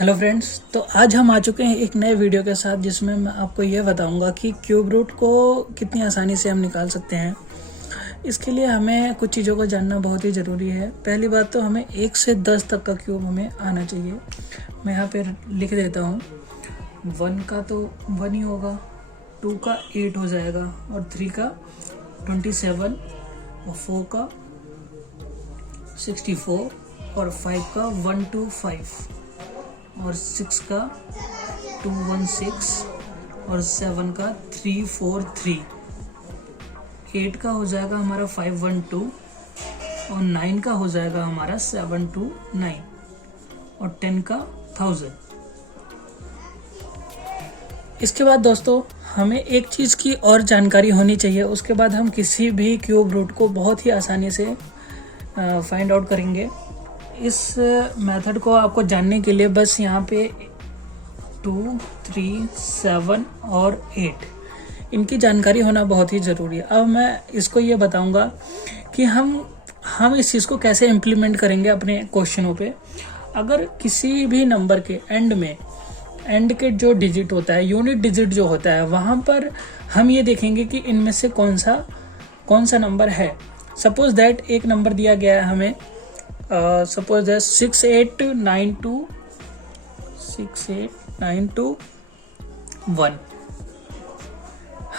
Hello friends, तो आज हम आ चुके हैं एक नए वीडियो के साथ जिसमें मैं आपको ये बताऊंगा कि क्यूब रूट को कितनी आसानी से हम निकाल सकते हैं। इसके लिए हमें कुछ चीज़ों को जानना बहुत ही ज़रूरी है। पहली बात तो हमें 1 से 10 तक का क्यूब हमें आना चाहिए। मैं यहाँ पे लिख देता हूँ। 1 का तो 1 ही होगा, 2 का 8 हो जाएगा, और 3 का 27, और 4 का 64, और 5 का 125, और 6 का 216, और 7 का 343, 8 का हो जाएगा हमारा 512, और 9 का हो जाएगा हमारा 729, और 10 का 1000। इसके बाद दोस्तों हमें एक चीज़ की और जानकारी होनी चाहिए। उसके बाद हम किसी भी क्यूब रूट को बहुत ही आसानी से फाइंड आउट करेंगे। इस मेथड को आपको जानने के लिए बस यहाँ पे 2, 3, 7 और 8 इनकी जानकारी होना बहुत ही ज़रूरी है। अब मैं इसको ये बताऊंगा कि हम इस चीज़ को कैसे इम्प्लीमेंट करेंगे अपने क्वेश्चनों पे। अगर किसी भी नंबर के एंड के जो डिजिट होता है, यूनिट डिजिट जो होता है, वहाँ पर हम ये देखेंगे कि इनमें से कौन सा नंबर है। सपोज दैट एक नंबर दिया गया है हमें, सपोज दैट 68921।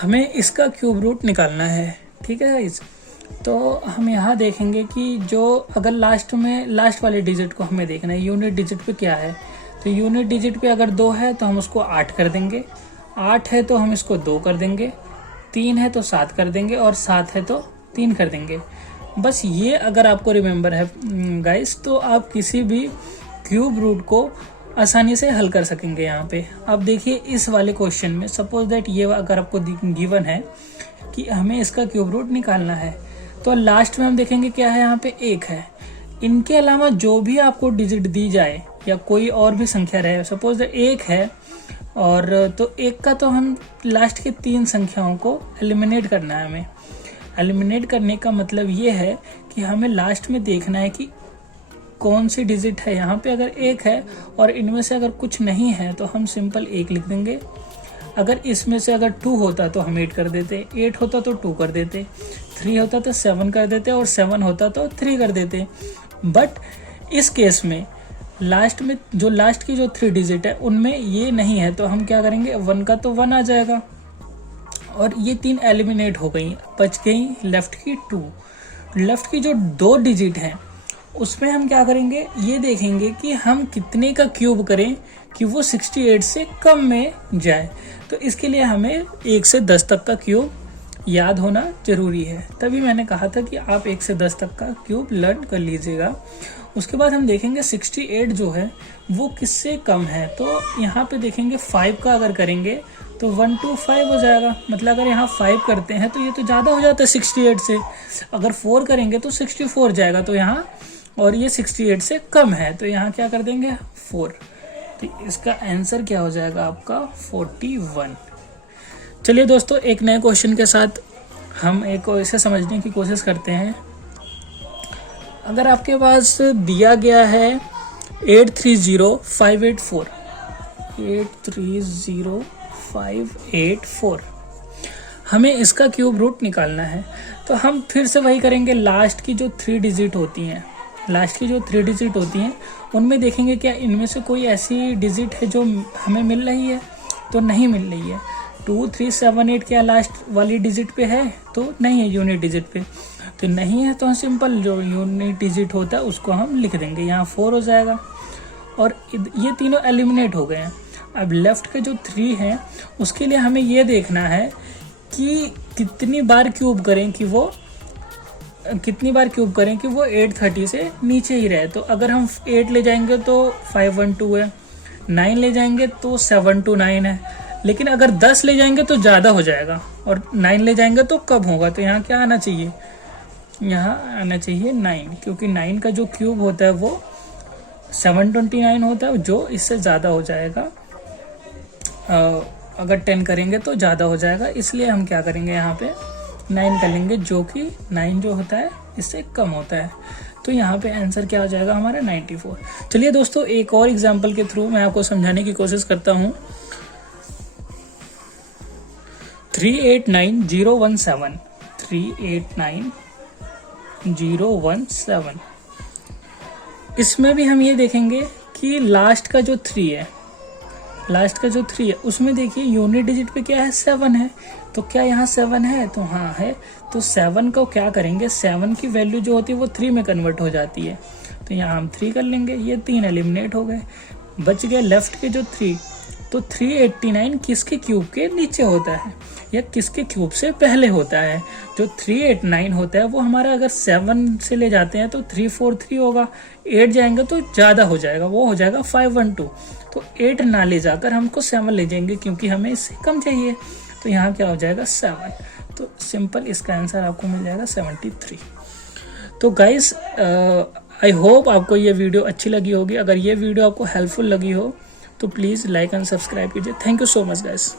हमें इसका क्यूब रूट निकालना है, ठीक है गाइस। तो हम यहाँ देखेंगे कि जो अगर लास्ट वाले डिजिट को हमें देखना है, यूनिट डिजिट पे क्या है। तो यूनिट डिजिट पे अगर 2 है तो हम उसको 8 कर देंगे, 8 है तो हम इसको 2 कर देंगे, 3 है तो 7 कर देंगे, और 7 है तो 3 कर देंगे। बस ये अगर आपको रिमेंबर है गाइस, तो आप किसी भी क्यूब रूट को आसानी से हल कर सकेंगे। यहाँ पे अब देखिए इस वाले क्वेश्चन में सपोज दैट ये अगर आपको गिवन है कि हमें इसका क्यूब रूट निकालना है, तो लास्ट में हम देखेंगे क्या है, यहाँ पे 1 है। इनके अलावा जो भी आपको डिजिट दी जाए या कोई और भी संख्या रहे, सपोज दैट 1 है, और तो 1 का तो हम लास्ट के 3 संख्याओं को एलिमिनेट करना है। हमें एलिमिनेट करने का मतलब ये है कि हमें लास्ट में देखना है कि कौन सी डिजिट है। यहाँ पे अगर 1 है और इनमें से अगर कुछ नहीं है तो हम सिंपल 1 लिख देंगे। अगर इसमें से अगर 2 होता तो हम 8 कर देते, 8 होता तो 2 कर देते, 3 होता तो 7 कर देते, और 7 होता तो 3 कर देते। बट इस केस में लास्ट की जो 3 डिजिट है उनमें ये नहीं है, तो हम क्या करेंगे, 1 का तो 1 आ जाएगा, और ये 3 एलिमिनेट हो गई, बच गई लेफ्ट की 2। लेफ्ट की जो 2 डिजिट हैं उसमें हम क्या करेंगे, ये देखेंगे कि हम कितने का क्यूब करें कि वो 68 से कम में जाए। तो इसके लिए हमें 1 से 10 तक का क्यूब याद होना जरूरी है। तभी मैंने कहा था कि आप 1 से 10 तक का क्यूब लर्न कर लीजिएगा। उसके बाद हम देखेंगे 68 जो है वो किससे कम है। तो यहाँ पे देखेंगे 5 का अगर करेंगे तो 125 हो जाएगा। मतलब अगर यहाँ 5 करते हैं तो ये तो ज़्यादा हो जाता है 68 से। अगर 4 करेंगे तो 64 जाएगा, तो यहाँ, और ये 68 से कम है तो यहाँ क्या कर देंगे, 4। तो इसका आंसर क्या हो जाएगा आपका 41। चलिए दोस्तों, एक नए क्वेश्चन के साथ हम एक इसे समझने की कोशिश करते हैं। अगर आपके पास दिया गया है 830,584, 830,584, हमें इसका क्यूब रूट निकालना है। तो हम फिर से वही करेंगे, लास्ट की जो 3 डिजिट होती हैं उनमें देखेंगे क्या इनमें से कोई ऐसी डिजिट है जो हमें मिल रही है। तो नहीं मिल रही है। 2, 3, 7, 8 क्या लास्ट वाली डिजिट पे है? तो नहीं है यूनिट डिजिट पे। तो नहीं है तो हम सिंपल जो यूनिट डिजिट होता है उसको हम लिख देंगे, यहाँ 4 हो जाएगा, और ये तीनों एलिमिनेट हो गए हैं। अब लेफ्ट के जो 3 हैं उसके लिए हमें ये देखना है कि कितनी बार क्यूब करें कि वो 830 से नीचे ही रहे। तो अगर हम 8 ले जाएंगे तो 512 है, 9 ले जाएंगे तो 729 है, लेकिन अगर 10 ले जाएंगे तो ज़्यादा हो जाएगा, और 9 ले जाएंगे तो कब होगा। तो यहाँ क्या आना चाहिए, यहाँ आना चाहिए 9, क्योंकि 9 का जो क्यूब होता है वो 729 होता है, जो इससे ज़्यादा हो जाएगा। अगर 10 करेंगे तो ज़्यादा हो जाएगा, इसलिए हम क्या करेंगे, यहाँ पे 9 कर लेंगे, जो कि 9 जो होता है इससे कम होता है। तो यहाँ पे आंसर क्या हो जाएगा हमारा 94। चलिए दोस्तों एक और एग्जाम्पल के थ्रू मैं आपको समझाने की कोशिश करता हूँ। 389017 389017, इसमें भी हम ये देखेंगे कि लास्ट का जो 3 है उसमें देखिए यूनिट डिजिट पे क्या है 7 है, तो क्या यहाँ 7 है, तो हाँ है। तो 7 को क्या करेंगे, 7 की वैल्यू जो होती है वो 3 में कन्वर्ट हो जाती है, तो यहाँ हम 3 कर लेंगे, ये 3 एलिमिनेट हो गए, बच गए लेफ्ट के जो 3। तो 389 किसके क्यूब के नीचे होता है या किसके क्यूब से पहले होता है। जो 389 होता है वो हमारा अगर 7 से ले जाते हैं तो 343 होगा, 8 जाएंगे तो ज़्यादा हो जाएगा, वो हो जाएगा 512। तो 8 ना ले जाकर हमको 7 ले जाएंगे क्योंकि हमें इससे कम चाहिए, तो यहाँ क्या हो जाएगा 7। तो सिंपल इसका आंसर आपको मिल जाएगा 73। तो गाइस आई होप आपको ये वीडियो अच्छी लगी होगी। अगर ये वीडियो आपको हेल्पफुल लगी हो तो प्लीज़ लाइक एंड सब्सक्राइब कीजिए। Thank you so much guys.